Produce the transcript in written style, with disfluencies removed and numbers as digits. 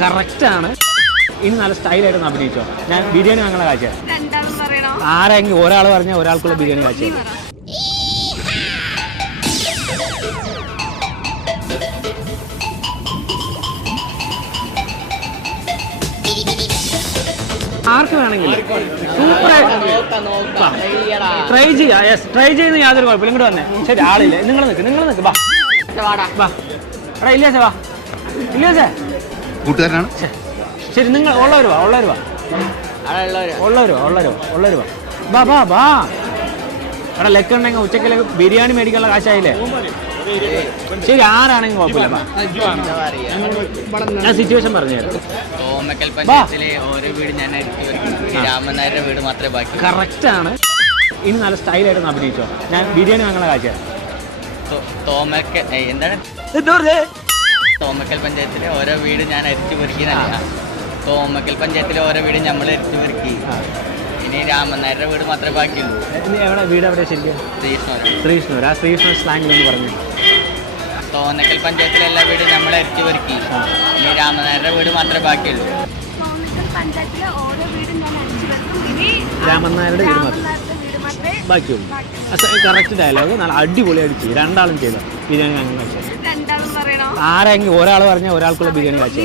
കറക്റ്റാണ്. ഇനി നല്ല സ്റ്റൈലായിട്ടൊന്ന് അഭിനയിച്ചോ. ഞാൻ ബിരിയാണി വാങ്ങുന്ന കാഴ്ച ആരെങ്കിലും ഒരാൾ പറഞ്ഞാൽ ഒരാൾക്കുള്ള ബിരിയാണി കാഴ്ച. ആർക്ക് വേണമെങ്കിലും സൂപ്പറായിട്ട് ട്രൈ ചെയ്യാം. യെസ്, ട്രൈ ചെയ്യുന്ന യാതൊരു കുഴപ്പമില്ല. ഇങ്ങോട്ട് വന്നേ. ശരി, ആളില്ല. നിങ്ങൾ നിൽക്ക് ബാ ബാ. എടാ ഇല്ലേശേ വാ. ഇല്ലേശേ കൂട്ടുകാരനാണ്. ശരി, നിങ്ങൾ ഉള്ളവർ വാ. ബാ ബാ ബാ. എടാ ലെക്ക് ഉണ്ടെങ്കിൽ ഉച്ചക്കിലേക്ക് ബിരിയാണി മേടിക്കാനുള്ള കാശായില്ലേ? ശരി, ആരാണെങ്കിലും കുഴപ്പമില്ല. ഞാൻ സിറ്റുവേഷൻ പറഞ്ഞുതരാം. തോമക്കൽ പഞ്ചായത്തിലെ ഓരോ വീട് ഞാൻ രാമനായരുടെ വീട് മാത്രമേ ബാക്കി. കറക്റ്റാണ്. ഇനി നല്ല സ്റ്റൈലായിട്ടൊന്ന് അഭിനയിച്ചോ. ഞാൻ ബിരിയാണി വാങ്ങുന്ന കാഴ്ച. തോമക്കൽ പഞ്ചായത്തിലെ ഓരോ വീട് ഞാൻ അരിച്ചു പെറുക്കിയതല്ല. തോമക്കൽ പഞ്ചായത്തിലെ ഓരോ വീട് നമ്മൾ അരിച്ചു പെറുക്കി. ഇനി രാമനായരുടെ വീട് മാത്രമേ ബാക്കിയുള്ളൂ. എവിടെ വീട്? എവിടെ ശരിക്കും? ശ്രീകൃഷ്ണൂർ. ആ ശ്രീകൃഷ്ണ സ്ലാങ്ങിൽ ഒന്ന് പറഞ്ഞു. തോന്നക്കൽ പഞ്ചായത്തിലെ എല്ലാ വീടും നമ്മൾ അരിച്ചു പെറുക്കി. ഇനി രാമനായരുടെ വീട് മാത്രമേ ബാക്കിയുള്ളൂ. രാമനായരുടെ വീട് മാത്രമേ ബാക്കിയുള്ളൂ. Correct dialogue. നല്ല അടിപൊളി അടിച്ച് രണ്ടാളും ചെയ്തോ ബിരിയാണി വാങ്ങുന്ന കാഴ്ച. ആരെങ്കിലും ഒരാൾ പറഞ്ഞാൽ ഒരാൾക്കുള്ള ബിരിയാണി കാഴ്ച.